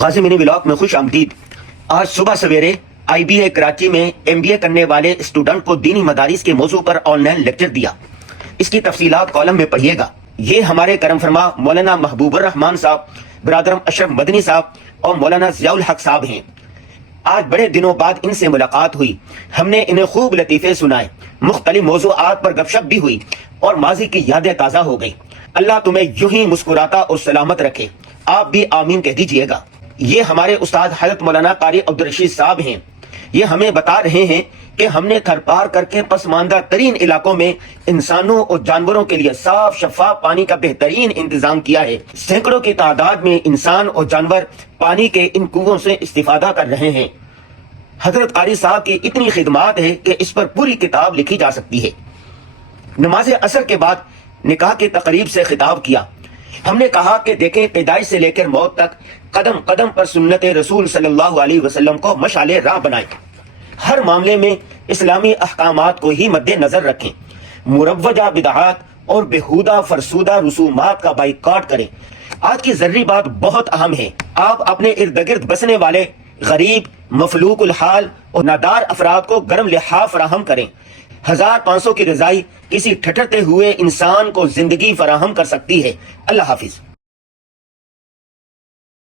غازی منی vlog میں خوش آمدید۔ آج صبح سویرے آئی بی اے کراچی میں MBA کرنے والے اسٹوڈنٹ کو دینی مدارس کے موضوع پر آن لائن لیکچر دیا۔ اس کی تفصیلات کالم میں پڑھیے گا۔ یہ ہمارے کرم فرما مولانا محبوب الرحمان صاحب، برادر اشرف مدنی صاحب اور مولانا ضیاء الحق صاحب ہیں۔ آج بڑے دنوں بعد ان سے ملاقات ہوئی۔ ہم نے انہیں خوب لطیفے سنائے، مختلف موضوعات پر گپ شپ بھی ہوئی اور ماضی کی یادیں تازہ ہو گئی۔ اللہ تمہیں یوں ہی مسکراتا اور سلامت رکھے۔ آپ بھی آمین کہہ دیجئے گا۔ یہ ہمارے استاد حضرت مولانا قاری عبدالرشید صاحب ہیں۔ یہ ہمیں بتا رہے ہیں کہ ہم نے گھر پار کر کے پسماندہ ترین علاقوں میں انسانوں اور جانوروں کے لیے صاف شفاف پانی کا بہترین انتظام کیا ہے۔ سینکڑوں کی تعداد میں انسان اور جانور پانی کے ان کنووں سے استفادہ کر رہے ہیں۔ حضرت قاری صاحب کی اتنی خدمات ہے کہ اس پر پوری کتاب لکھی جا سکتی ہے۔ نماز عصر کے بعد نکاح کی تقریب سے خطاب کیا۔ ہم نے کہا کہ دیکھیں، پیدائش سے لے کر موت تک قدم قدم پر سنت رسول صلی اللہ علیہ وسلم کو مشعل راہ بنائیں۔ ہر معاملے میں اسلامی احکامات کو ہی مد نظر رکھیں۔ مروجہ بدعات اور بےہودہ فرسودہ رسومات کا بائیکاٹ کریں۔ آج کی ضروری بات بہت اہم ہے۔ آپ اپنے ارد گرد بسنے والے غریب، مفلوک الحال اور نادار افراد کو گرم لحاف فراہم کریں۔ 1500 کی رضائی کسی ٹھٹرتے ہوئے انسان کو زندگی فراہم کر سکتی ہے۔ اللہ حافظ۔